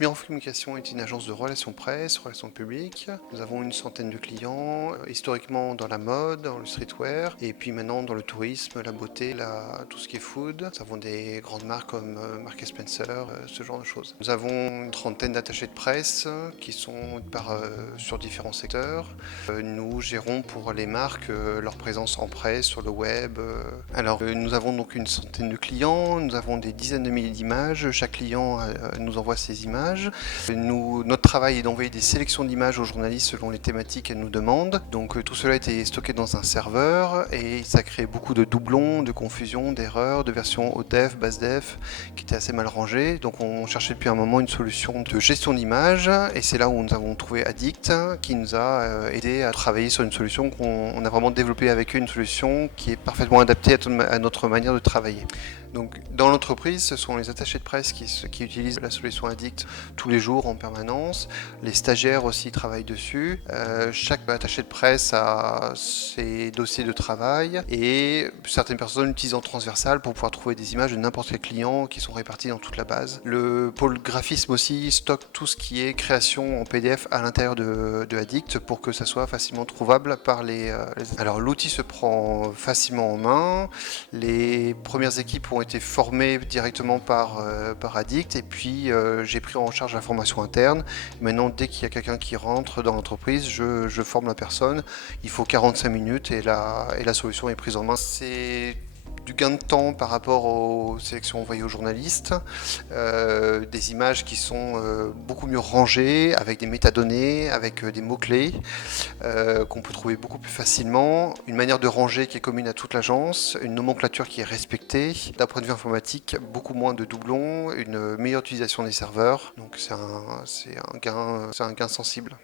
Mirof Communication est une agence de relations presse, relations publiques. Nous avons une centaine de clients, historiquement dans la mode, dans le streetwear, et puis maintenant dans le tourisme, la beauté, tout ce qui est food. Nous avons des grandes marques comme Marks Spencer, ce genre de choses. Nous avons une trentaine d'attachés de presse qui sont sur différents secteurs. Nous gérons pour les marques leur présence en presse, sur le web. Nous avons donc une centaine de clients, nous avons des dizaines de milliers d'images. Chaque client nous envoie ses images. Notre travail est d'envoyer des sélections d'images aux journalistes selon les thématiques qu'elles nous demandent. Donc tout cela a été stocké dans un serveur et ça crée beaucoup de doublons, de confusion, d'erreurs, de versions haute def, basse def qui étaient assez mal rangées. Donc on cherchait depuis un moment une solution de gestion d'images et c'est là où nous avons trouvé Addict qui nous a aidé à travailler sur une solution qu'on a vraiment développée avec eux, une solution qui est parfaitement adaptée à notre manière de travailler. Donc, dans l'entreprise, ce sont les attachés de presse qui utilisent la solution Addict tous les jours en permanence. Les stagiaires aussi travaillent dessus. Chaque attaché de presse a ses dossiers de travail et certaines personnes l'utilisent en transversal pour pouvoir trouver des images de n'importe quel client qui sont réparties dans toute la base. Le pôle graphisme aussi stocke tout ce qui est création en PDF à l'intérieur de Addict pour que ça soit facilement trouvable par Alors l'outil se prend facilement en main. Les premières équipes ont été formés directement par Addict et puis j'ai pris en charge la formation interne. Maintenant, dès qu'il y a quelqu'un qui rentre dans l'entreprise, je forme la personne. Il faut 45 minutes et la solution est prise en main. C'est du gain de temps par rapport aux sélections envoyées aux journalistes, des images qui sont beaucoup mieux rangées, avec des métadonnées, avec des mots-clés qu'on peut trouver beaucoup plus facilement, une manière de ranger qui est commune à toute l'agence, une nomenclature qui est respectée, d'un point de vue informatique, beaucoup moins de doublons, une meilleure utilisation des serveurs, donc c'est un gain sensible.